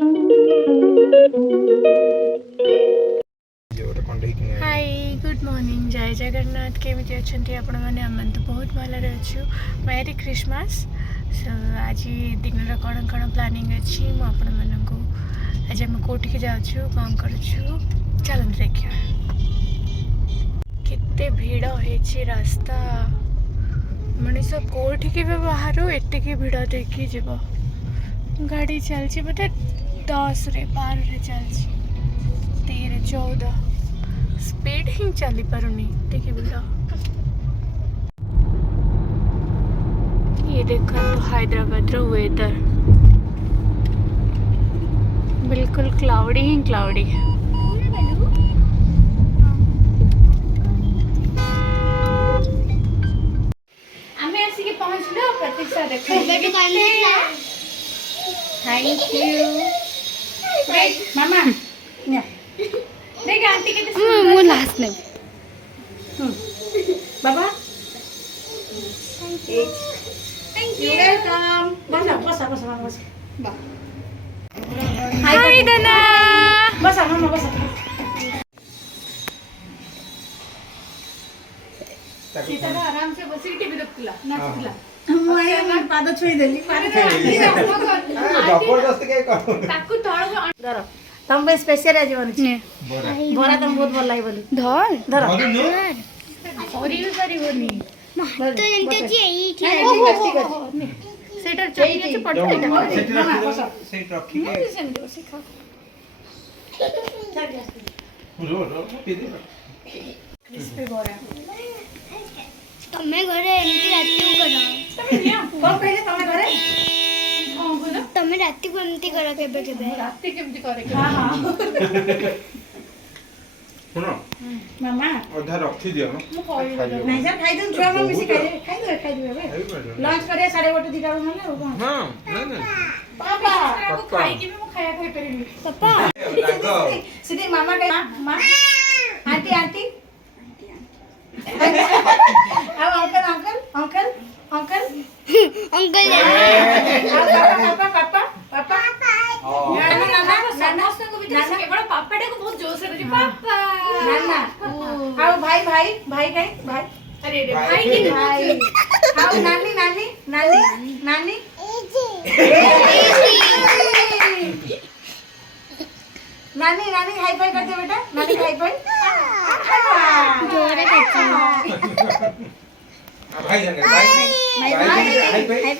Hi good morning जय जगन्नाथ केमिति अछंती आपण माने आम तो बहुत भलरे अच्छु मेरी क्रिसमस सो आज दिन कौन कौन प्लानिंग अच्छी मु आपण मानक आज आम कौटिक जाऊँ कौन करूँ चलते देखिए केते भीड़ होती रास्ता मनीष कौटिक भी बाहर एतिक भिड़ देखी जीव गाड़ी चलती बोधे 10 रे 12 रे चलती 13 14 स्पीड ही चली पारुनी देखिए भिड़ ये देखो हैदराबाद रो वेदर बिल्कुल क्लाउडी ही क्लाउडी आमे आसी के पहुंचलो प्रतीक्षा देखो थैंक यू मामा देख आंटी के मु लास्ट ने बाबा थैंक यू वेलकम बस हाय दना बस मामा बस सीता आराम से बसी टीवी देखला नाचला मैं पाद छुई देली जबरदस्ती के करू ताकू तळ धर तम पे स्पेशल है जीवन ने बोरा तम बहुत भल लागे बोली धर और भी सारी बोनी तो एंते जी एई ठीक सेटर चली के पड़ सेटर सेट रखी के से खा रो क्रिस्पी बोरा तमे घरे एंती राती करो कौन कहले तमे घरे तमे राती को एंती करो केबे केबे राती केमती करे हां हां सुनो मामा अधा रखी दियो मु कोई नहीं जा खाई दन छुआ में मिसी खाई दे बे लंच करे 1:30 2 बजे माने कोन हां नहीं पापा को खाई के मु खाया खाई परिबी पापा लागो सीधे मामा के मां आंटी आंटी अब uncle uncle uncle uncle uncle पापा पापा पापा नाना नाना नाना को भी देखे बड़ा पापाडे को बहुत जोर से रे पापा नाना आओ भाई भाई भाई कहीं भाई अरे रे भाई की भाई आओ नानी नानी नानी नानी नानी नानी हाई फाई कर दे बेटा नानी हाई फाई जोरे करता भाई जाने भाई हाई भाई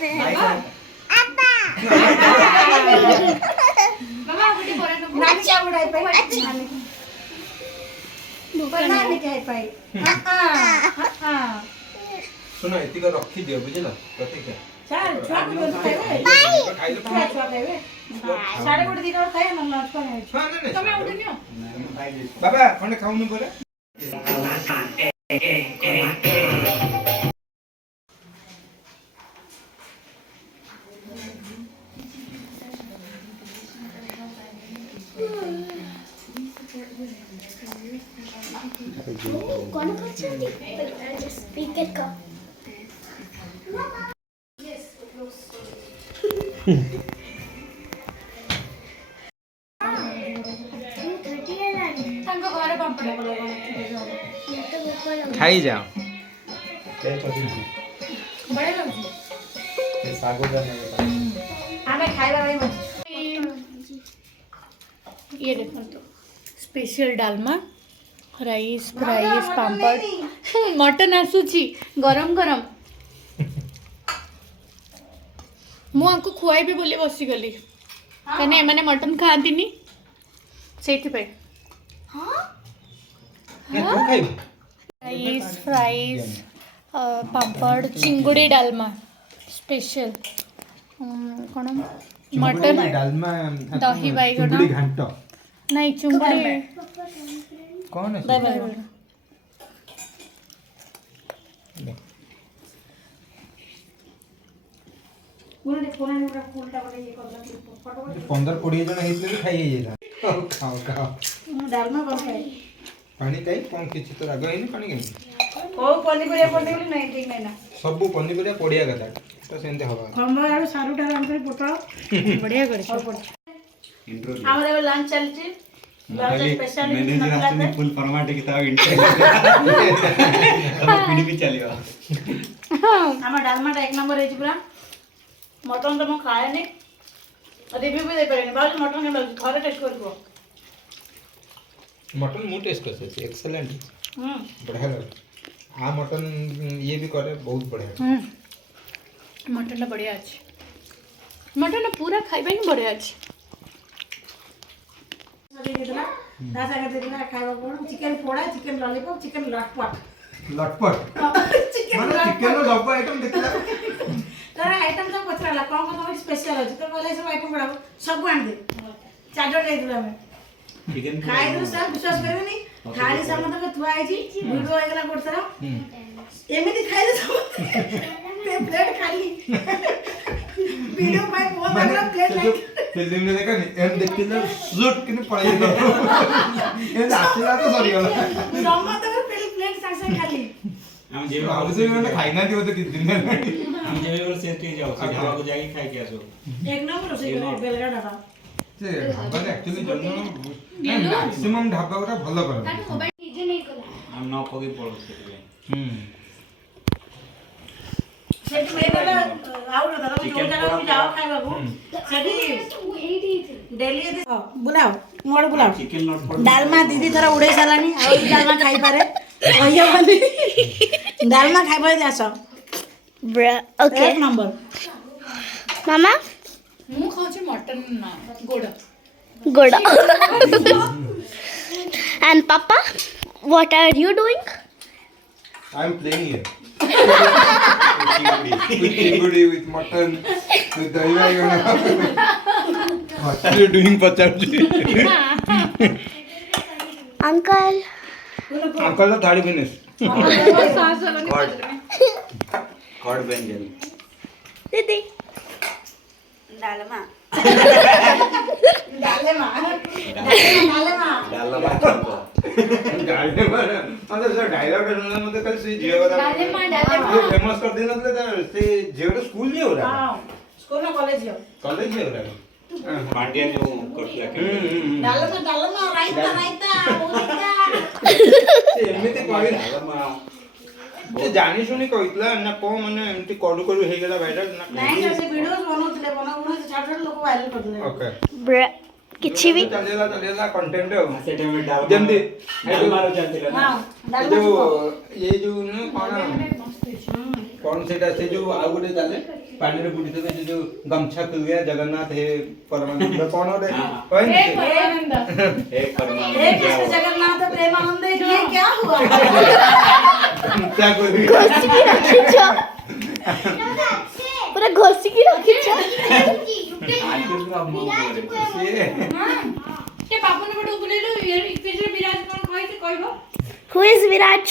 मामा गुडी बोरा न नानी चा बुडाई पाई नानी नानी के हाई फाई हां सुनो एती का रखी दियो बुझला प्रतीक्षा चल छुआ को बोल खाइबे खाई लो छुआ खाइबे 1:30 दिन खाए न लंच पर है हां नहीं तमे उठनियो बाबा खंडे खाउनु परे कौन करछी स्पीकर का खाई जाओ बड़े लोग ये सागो जाने हमें खाइबा भाई ये देखो तो स्पेशल डालमा राइस फ्राइज पापड़ मटन आसुची गरम गरम मु आको खुआइबी बोली बसी गली कने एमाने मटन खाआंतीनी सेठी पे ये तू खाई राइस फ्राइज पापड़ चिंगुड़ी डालमा स्पेशल कौन मटन डालमा दही बैगन चिंगुड़ी घंटा नहीं चिंगुड़ी कौन है बैगन 15-20 जन ହେଇଥିଲେ ବି ଖାଇ ହେଇଯାଇଥା। ଖାଅ ଖାଅ ଡାଲମା ଭଲ ଖାଏ। ପାଣି କାଇ କଣ କିଛି ତ ରାଗ ହେଇନି ପାଣି କାଇ କୋଉ ପନିପରିବା ପଡି ବୋଲି ନାହିଁ ଠିକ ନାହିଁ ନା ସବୁ ପନିପରିବା ପଡିଆ କଥା ତ ସେମିତି ହବା ଖମ୍ବ ଆଳୁ ସାରୁ ଟା ଆଣିದ್ರೆ ପୋଟଳ ବଢିଆ କରି ଆମର ଏବେ ଲଞ୍ଚ ଚାଲିଛି ସ୍ପେଶାଲ फुल फॉर्मेट की ताव इंटर पीडी भी चलियो ଆମ ଡାଲମାଟା ଏକ ନମ୍ବର ହେଇଛି ପୁରା ମଟନ୍ ତ ମୁଁ ଖାଏନି ରିଭ୍ୟୁ ବି ଦେଇପାରିନି ଭାବୁଛି ମଟନ୍ କେମିତି ଲାଗୁଛି ଘରେ ଟେଷ୍ଟ କରିବ मटन मु टेस्ट कर सकते एक्सेलेंट बढ़िया लगे आ मटन ये भी करे बहुत बढ़िया मटन बढ़िया अच्छे मटन पूरा खाइबा ही बढ़िया अच्छे ତା ସାଙ୍ଗେ ଦେଇଥିଲା ଖାଇବା କ'ଣ ଚିକେନ୍ ପୋଡ଼ା ଚିକେନ୍ ଲଲିପପ୍ ଚିକେନ୍ ଲଟପଟ୍ लटपट ମାନେ ଚିକେନ ର ସବୁ ଆଇଟମ ଦେଖିଲା ତାର ଆଇଟମ୍ ସବୁ ପଚରାଲା କ'ଣ କ'ଣ ତମର ସ୍ପେଶାଲ ଅଛି ତ କହିଲେ ସବୁ ଆଇଟମ୍ ଗୁଡ଼ାକ ସବୁ ଆଣିଦେ ଚାର୍ଜର ଦେଇଥିଲୁ ଆମେ ଖାଇଦେଲୁ ସାର୍ ବିଶ୍ୱାସ କରିବେନି ଥାଳି ସମସ୍ତଙ୍କ ଥୁଆ ହେଇଛି ଭିଡ଼ିଓ ହେଇଗଲା ଗୋଟେ ଥର ଏମିତି ଖାଇଲେ ସମସ୍ତେ ପ୍ଲେଟ୍ ଖାଲି ଭିଡ଼ିଓ ପାଇଁ ଫୋନ୍ କରିଲା ପ୍ଲେଟ୍ ଖାଲି फिल्म में देखा नहीं एम देखते ना शूट किने पड़ाई दो ये आशीला तो सॉरी वाला समस्त को प्लेट सांसे खाली हम जे अब से मैंने खाई ना दियो तो किस दिन में हम जे और सेट जाओ से ढाबा को जाके खाई के आसो एक नंबर से बेलगा ढाबा से ढाबा एक्चुअली जन्म मैक्सिमम ढाबा गुरा भलो करे हम न पगे पड़ो से सेठी में बोला आउट दादा जो जगह को जाओ खाइबा को सेठी डेली बुलाओ मोड़ बुलाओ चिकन नॉट डालमा दीदी थरा उड़े सालानी आ डालमा खाई पारे ओयो वाली डालमा खाई पारे आसो ओके एक नंबर मामा मु खाऊची मटन ना गोड़ा good and papa what are you doing I am playing here with chingudi with mutton with dahi bagana what are you doing pacharji uncle uncle the thali finish कॉड बेंजल didi डालमा डालमा डालमा डालना बात डाले मार मतलब सर डायलॉग सुनने मतलब कल से जियो बता डाले मार ये फेमस कर देना तो से जियो तो स्कूल नहीं हो रहा हां स्कूल में कॉलेज हो कॉलेज ही हो रहा है पांड्या जो करते हैं डालमा राइता राइता ओरिता से एमते कोई से जानी सुनी कहितला ना को माने एमती करू करू हे गेला वायरल ना नहीं जैसे वीडियोस बनाउथले बनाउना छाड़ लोग वायरल कर दिले ओके किछि भी चलेला कंटेंट हो से टाइम में डाल जेमती मारो चलते हां जो ये जो न कौन सेटा से जो आ गुटे चले पानी रे बुडी तो जो गमछा खुल गया जगन्नाथ है परमानंद कौन हो रे कोई एक परमानंद एक परमानंद एक कृष्ण जगन्नाथ प्रेमानंद ये क्या हुआ क्या कोई घोसी की रखी छ पूरा घोसी की रखी छ आज तो हम के पापन बड उबलेलो इक्वेशन विराज कोन कहै से कहबो who is viraj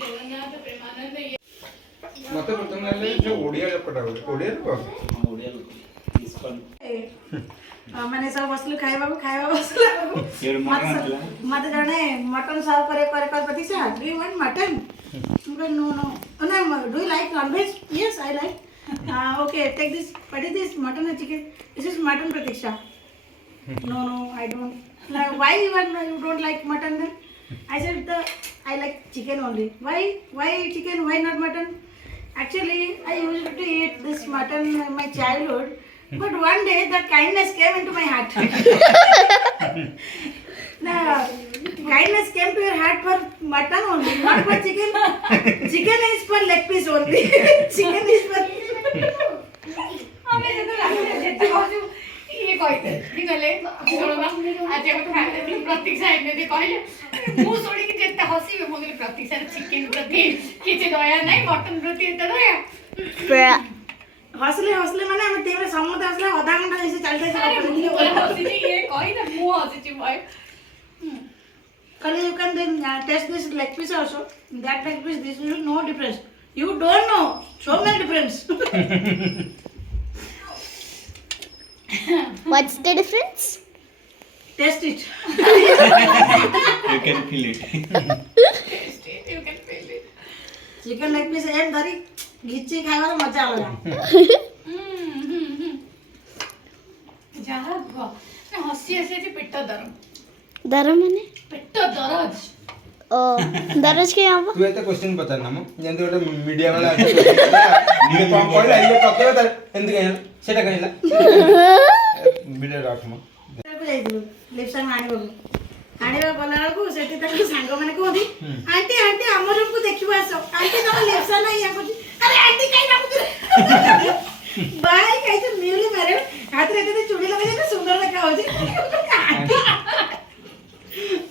Jagannath Premanand ये मते प्रथम ले जो ओडिया लोकटा ओडिया लोक ओडिया इसको माने सब बसलु खाइबा बसला ये मटन मत जाने मटन सर्व करे Pratiksha do you want mutton no no do you like non veg yes I like okay take this what is this mutton and chicken this is mutton Pratiksha no I don't like why you don't like mutton then I said I like chicken only why chicken why not mutton actually I used to eat this mutton in my childhood but one day the kindness came into my heart the kindness came to your heart for mutton only not for chicken chicken is for leg piece only chicken is for हमें तो लागले बाजू ये कहते ठीक है छोड़ना आज हम खाते थे प्रतीक्षा ने कहले मु सोडी कि जेते हसीबे मोगे प्रतीक्षा चिकन प्रति किछ दया नहीं मटन प्रति एते दया हसले माने हम टीम रे समूह हसले आधा घंटा जैसे चलते अरे मु बोले हसी ये कहि ना मु हसी भाई कल you can then test this leg piece also that leg piece this is no difference you don't know so many difference what's the difference taste it you can feel it you can feel it chicken leg piece एम धरी घिची खाइबार मजा अलग दर माने पेट दरज ओ दरज के यहाँ तू एते क्वेश्चन पचारना मो जेंति गोटे मीडिया वाला ये कौन कहला ये पकड़ त एंति कहला सेटा कहला वीडियो राख मो लिपसन आनिबो आनिबा गला को सेति तक सांग माने कोदी आंटी आंटी हमर रूम को देखिबो आसो आंटी तम लिपसन या को अरे आंटी काई ना बाय काई तो न्यूली मारे हाथ रे ते चुड़ी लगे तो सुंदर देखा होजी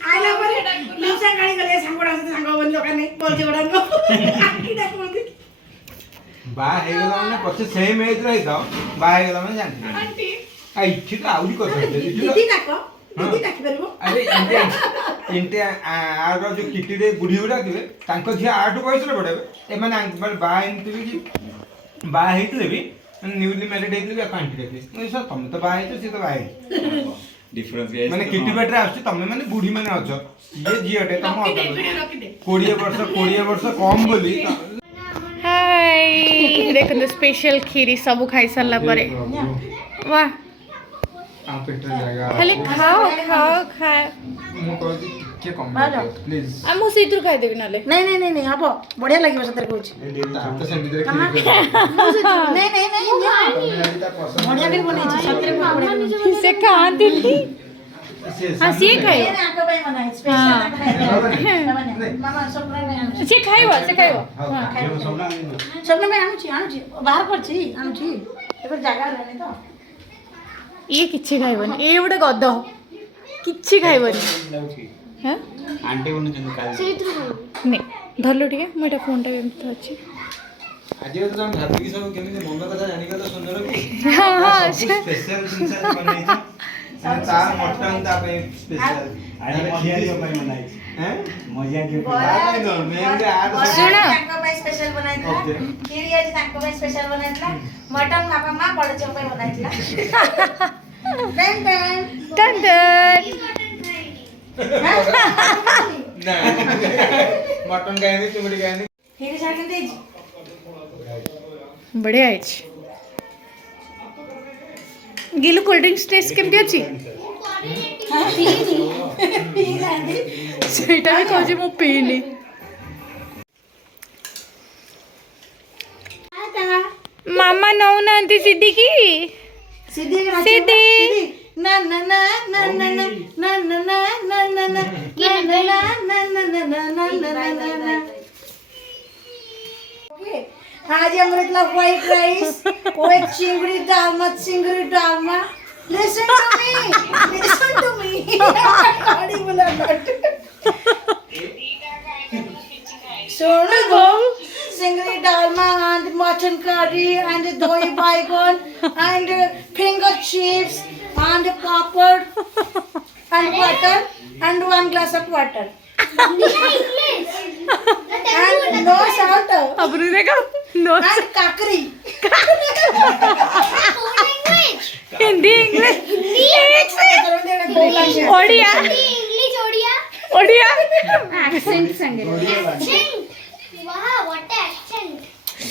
आला पर लिपसन गाड़ी गले सांगोडा सांग बन लोका नहीं बोलते बडा को आंटी डाक कोदी बा हे गेला माने पछे सेम एज रही था बा हे गेला माने जानती आंटी आ इठी तो आउरी कर सकते दीदी डाको दीदी डाकी परबो अरे इनते आर जो किटी रे बुढ़ी उडा दिबे तांको झिया आटू बयस रे बडे ए माने बा इनते भी बा हेतले भी न्यूली मैरिड हेतले भी अकाउंट रे मैं सर तुम तो बा हेतो से तो बा डिफरेंस माने किटी बेट रे आछी तुम माने बुढ़ी माने अछ ये झियाटे तुम रखी दे वीडियो रखी दे 20 वर्ष कम बोली हाय देखो स्पेशल खीरी सब खाई सारला परे वाह आ पेट जागा खाली खाओ खाओ खाओ मु कहती के कम प्लीज आ मु सीधुर खाई देबी नाले नहीं नहीं नहीं नहीं हबो बढ़िया लागबो सतर कहूछ तो सेंटी रे नहीं नहीं नहीं बढ़िया भी बनै छै सतर को बढ़िया से खाती हां से खाई आको भाई बनाई स्पेशल बनाई मामा सब बनाई से खाइबो हां सब में आनु छी बाहर पर छी आनु छी एकर जागा रहनी तो ये किछि खाइबनी ए उडे गद किछि खाइबनी हैं आंटी कोन जन काल नहीं धरलो ठीक है मोटा फोन टा एमत अछि आज तो हम भाभी की सब केमी मन कथा जानि गलो सुंदर की हां हां स्पेशल जिंसा बनाई था ता मटन ता पे स्पेशल आज मजिया दियो भाई मनाई हैं मजिया दियो मैं आज सुनो ताको भाई स्पेशल बनाइतला खीरी आज ताको भाई स्पेशल बनाइतला मटन बापा मां बड़ चौपाई बनाइतला टन टन टन टन ना मटन गायनी चिंगड़ी गायनी खीरी छाके दे बढ़िया अछि गिलु कोल्ड ड्रिंक्स टेस्ट केमती अछि सेटा भी कहजे मो पीनी मामा नौ नांती सिद्धि की सीधी के सीधी। ना ना ना ना ना ना ना ना ना ना ना ना ना आज हमारे इतना व्हाइट राइस कोई चिंगड़ी डालमा लिसन टू मी गाड़ी बोला नट सुन गो चिंगड़ी Dalma and mutton curry and doi baigon and finger chips and papad and water and 1 glass of water and no salt अब नहीं देखा नो and kakri Hindi English Odia Odia accent संगे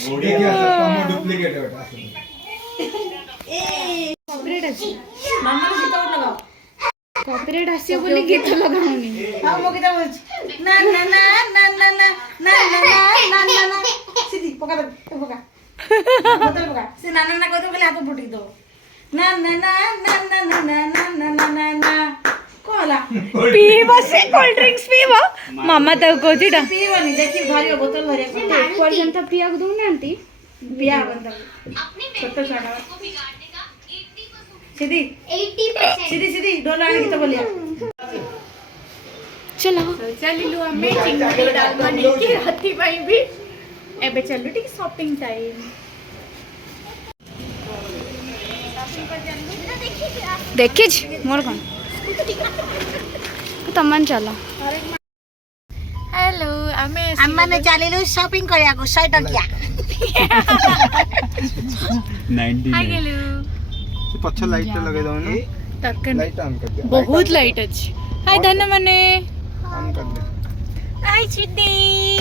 बॉडी के कम डुप्लीकेट होता कॉपीराइट अछि मामा ने गीत लगाओ कॉपीराइट आसी बोली गीत लगाउनी हां मो गीत बोल ना ना ना ना ना ना ना ना ना ना सीधी पका दे पका बोतल पका से ना ना ना कहतो बोले हाथ फुटी दो ना ना ना ना ना ना ना ना ना ना ना कोला पीबो से कोल्ड ड्रिंक्स पीबो मामा तो कहती डा पीवनी देखि भरियो बोतल भरियो पर्यंत पिया को दूं आंटी पिया बंद छोटा छोटा सीधी 80% सीधी सीधी डोला आने गीत बोलिया चलो चलिलु हमें चिंगड़ी डाल बने की हत्ती भाई भी एबे चलु ठीक शॉपिंग टाइम देखिए मोर कौन तमन चलो हेलो हमें हमने चलिलु शॉपिंग करिया को 100 टकिया 90 हाय गेलु पछ लाइट लगे दो ना तकन लाइट ऑन कर दिया बहुत लाइट अछि हाय धन मने ऑन कर दे हाय चिद्दी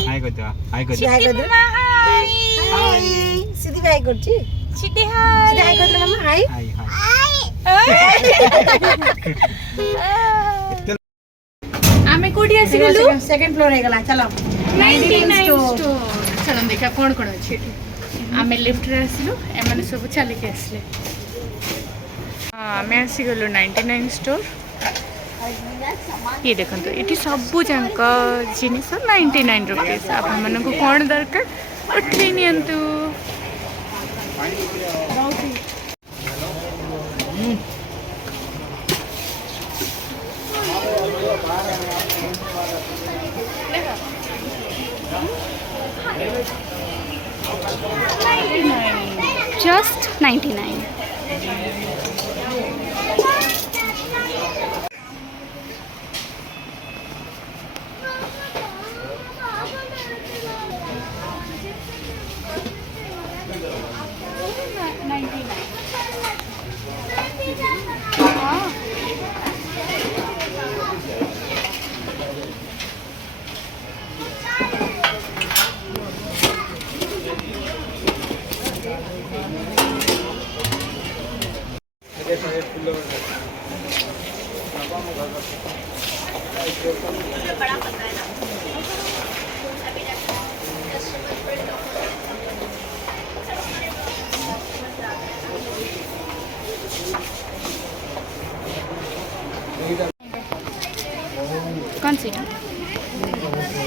हाय करता हाय हाय करता कर दे हाय सीधी भाई करछि चिद्दी हाय सीधी हाय कर दे मामा हाय हाय हाय हाय आमे कोठी आसी गेलु सेकंड फ्लोर हे गला चलो 99 स्टोर चलो देखा कोन कोन अछि एठी आमे लिफ्ट रे आसिलु एमाने सब चली के आसले आमे आसी गेलु 99 स्टोर ये देखो ये सबू जाक जिनिस 99 रुपीज आप को कौन दरकार उठे नियंतु जस्ट 99 कौन सी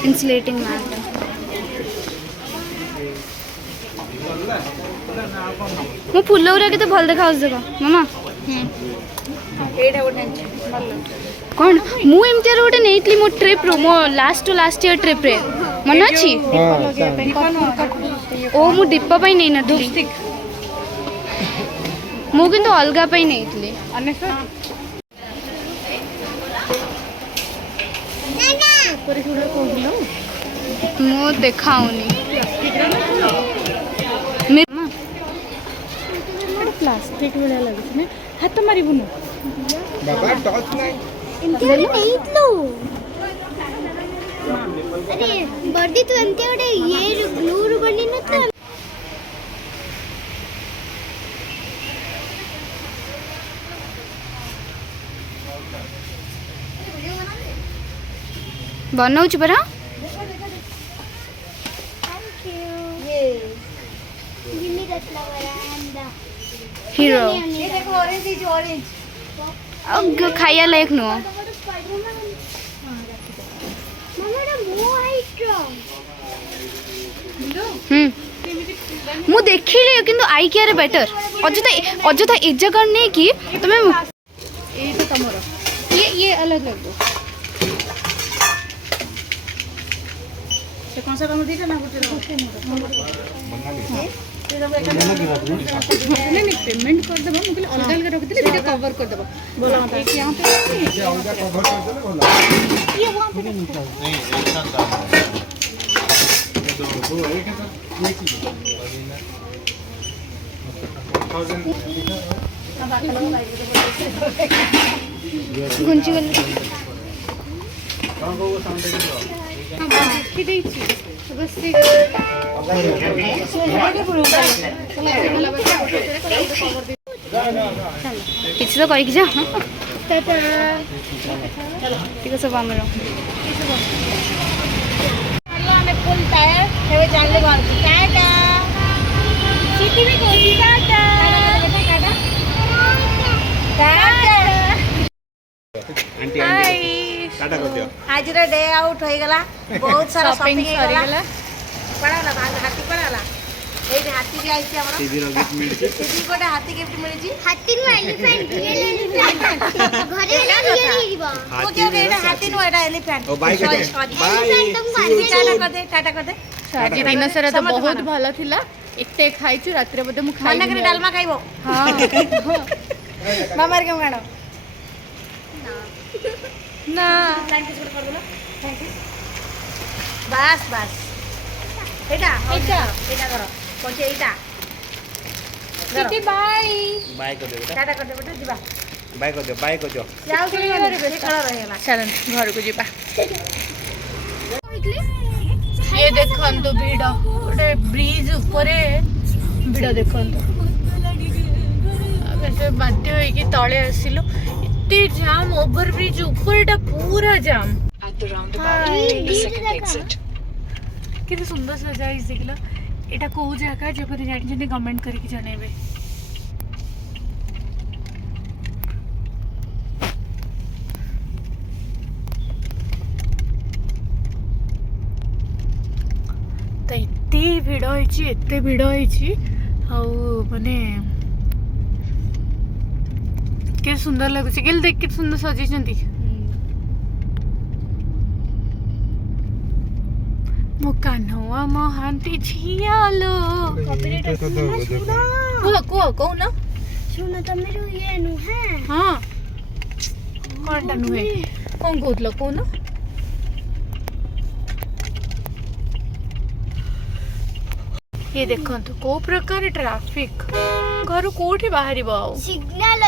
इंसुलेटिंग मैट मो फुल गुरा के भल देखा देख मामा कौन मुझे गोटे नहीं मो ट्रिप रो मो last to last year trip रे मन अच्छी ओ मु दीप नहीं नथली मु किंतु अलगा नहीं मु देखाऊनी प्लास्टिक वाला लगुच ने हाथ मारिबुनु बाबा टच नाही इनके नहीं लो अरे बर्दी तू अंते ओडे ये ग्लू रू बनी न तो बनाऊच परा थैंक यू ये give me that flower and hero ये देखो ऑरेंज इज ऑरेंज अब खाया लायक नो मु देखिले किंतु आई केयर बेटर अजता ए जगह नहीं कि तुम ये तो तमरो ये अलग लगो से कौन सा कम दीटा ना गुटे नहीं पेमेंट कर देबो मुके अलग अलग रख देले वीडियो कवर कर देबो बोला मत एक यहां पे ये अलगा कवर कर देले बोला ये वहां पे नहीं एक साथ दाम तो एक है ये चीज गुंची वाली की देछि बस से किसी तो करी जा ठीक है सब आमर चलो हमें फुल टायर हेवे जानले घर टाटा सिटी में कोई टाटा टाटा टाटा आंटी आंटी टाटा कर दियो आज रे डे आउट हो गला बहुत सारा शॉपिंग शॉपिंग सरी हो गेला पड़ाला भाग हाथी पड़ाला ए हाथी भी आइछि हमरा टीवी रो गिफ्ट मिलछि सिटी कोटा हाथी गिफ्ट मिलिछि हाथी नु एलिफेंट रियल एलिफेंट घरे रियल हिबा ओ के के हाथी नु एटा एलिफेंट ओ बाय कर एलिफेंट तुमको टाटा कर दे आज दिन सारा तो बहुत भलो थिला एते खाइछु रात्रे बदे मु खाइ मन्ना करे डालमा खाइबो हां मामार के गाणो ना लाइन किस कर बोलो थैंक यू बस बस एटा करो पहुंचे एटा सिटी बाय बाय कर दियो टाटा कर दे बेटा जीवा बाय कर दियो बाय कर दियो जाओ चली घरे बेस खड़ा रहेला चलन घर को जीवा ये देखंतु भिड़ गोटे ब्रिज ऊपर भिड़ देखंतु अब बाध्य होइकी तळे आसिलु एते जाम ओवर ब्रिज ऊपरटा पूरा जाम केते सुंदर सजा है देखला एटा को जगह जेपरि जानि कमेंट करके जणेबे। तो एते भिड़ होइछि माने के सुंदर लगुच के देख के सुंदर सजी मो कान्हवा महांती झियालो को ना सुन तो मेरो ये नु है हां कोनटा नुहे कोन कहतलो को ना ये देखो को प्रकार ट्रैफिक घर कोठी बाहरी सिग्नल